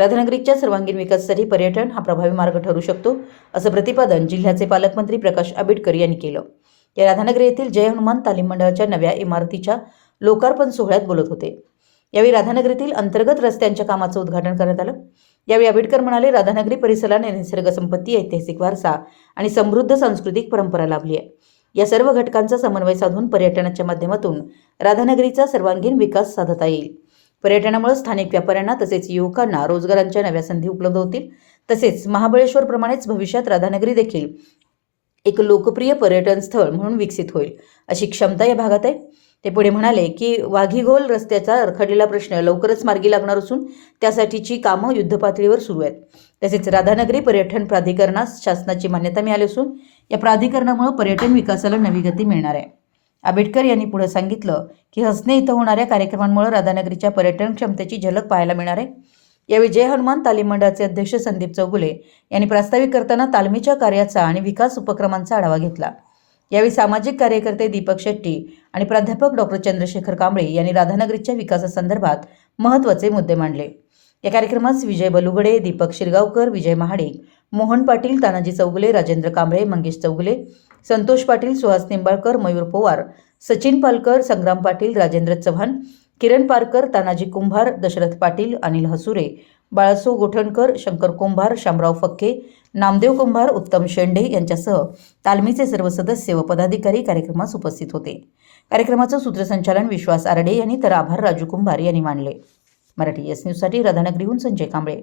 राधानगरीच्या सर्वांगीण विकासासाठी पर्यटन हा प्रभावी मार्ग ठरू शकतो असं प्रतिपादन जिल्ह्याचे पालकमंत्री प्रकाश आंबेडकर यांनी केलं. या राधानगरी येथील जय हनुमान तालीम मंडळाच्या नव्या इमारतीच्या लोकार्पण सोहळ्यात बोलत होते. यावेळी राधानगरीतील अंतर्गत रस्त्यांच्या कामाचं उद्घाटन करण्यात आलं. यावेळी आंबेडकर म्हणाले राधानगरी परिसराने निसर्ग संपत्ती ऐतिहासिक वारसा आणि समृद्ध सांस्कृतिक परंपरा लाभली आहे. या सर्व घटकांचा समन्वय साधून पर्यटनाच्या माध्यमातून राधानगरीचा सर्वांगीण विकास साधता येईल. पर्यटनामुळे स्थानिक व्यापाऱ्यांना तसेच युवकांना रोजगारांच्या नव्या संधी उपलब्ध होतील. तसेच महाबळेश्वरप्रमाणेच भविष्यात राधानगरी देखील एक लोकप्रिय पर्यटन स्थळ म्हणून विकसित होईल अशी क्षमता या भागात आहे. ते पुढे म्हणाले की वाघीघोल रस्त्याचा रखडलेला प्रश्न लवकरच मार्गी लागणार असून त्यासाठीची कामं युद्धपातळीवर सुरू आहेत. तसेच राधानगरी पर्यटन प्राधिकरणास शासनाची मान्यता मिळाली असून या प्राधिकरणामुळे पर्यटन विकासाला नवी गती मिळणार आहे. आंबेडकर यांनी पुढे सांगितलं की हसने इथं होणाऱ्या कार्यक्रमांमुळे राधानगरीच्या पर्यटन क्षमतेची झलक पाहायला मिळणार आहे. यावेळी जय हनुमान तालीम मंडळाचे अध्यक्ष संदीप चौगुले यांनी प्रास्ताविक करताना तालमीच्या कार्याचा आणि विकास उपक्रमांचा आढावा घेतला. यावेळी सामाजिक कार्यकर्ते दीपक शेट्टी आणि प्राध्यापक डॉक्टर चंद्रशेखर कांबळे यांनी राधानगरीच्या विकासासंदर्भात महत्त्वाचे मुद्दे मांडले. या कार्यक्रमास विजय बलुगडे दीपक शिरगावकर विजय महाडिक मोहन पाटील तानाजी चौगुले राजेंद्र कांबळे मंगेश चौगुले संतोष पाटील सुहास निंबाळकर मयूर पवार सचिन पालकर संग्राम पाटील राजेंद्र चव्हाण किरण पारकर तानाजी कुंभार दशरथ पाटील अनिल हसुरे बाळासो गोठणकर शंकर कुंभार शामराव फक्के नामदेव कुंभार उत्तम शेंडे यांच्यासह तालमीचे सर्व सदस्य व पदाधिकारी कार्यक्रमास उपस्थित होते. कार्यक्रमाचं सूत्रसंचालन विश्वास आरडे यांनी तर आभार राजू कुंभार यांनी मानले. मराठी एस न्यूजसाठी राधानगरीहून संजय कांबळे.